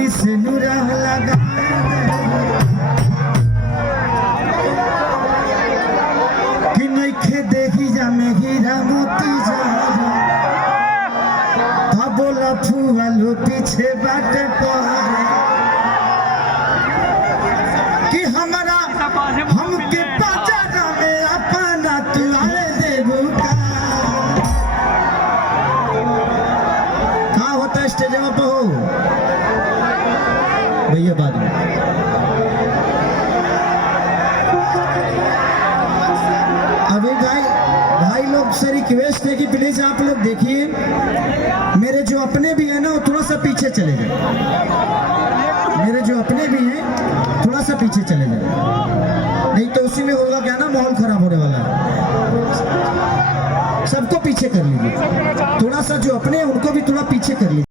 तनी से नुरा लगा कि नइखे देखी जा में हीरा मोती जा बोला फुआ लो पीछे बाटे कि हमारा हमके बाजार में अपना तुआले देबू का होता स्टेज में बहू भैया बाद में अभी भाई लोग से रिक्वेस्ट है कि प्लीज आप लोग देखिए मेरे जो अपने भी है ना वो थोड़ा सा पीछे चले जाए। मेरे जो अपने भी हैं थोड़ा सा पीछे चले जाए, नहीं तो उसी में होगा क्या ना माहौल खराब होने वाला है। सबको पीछे कर लीजिए, थोड़ा सा जो अपने हैं उनको भी थोड़ा पीछे कर लीजिए।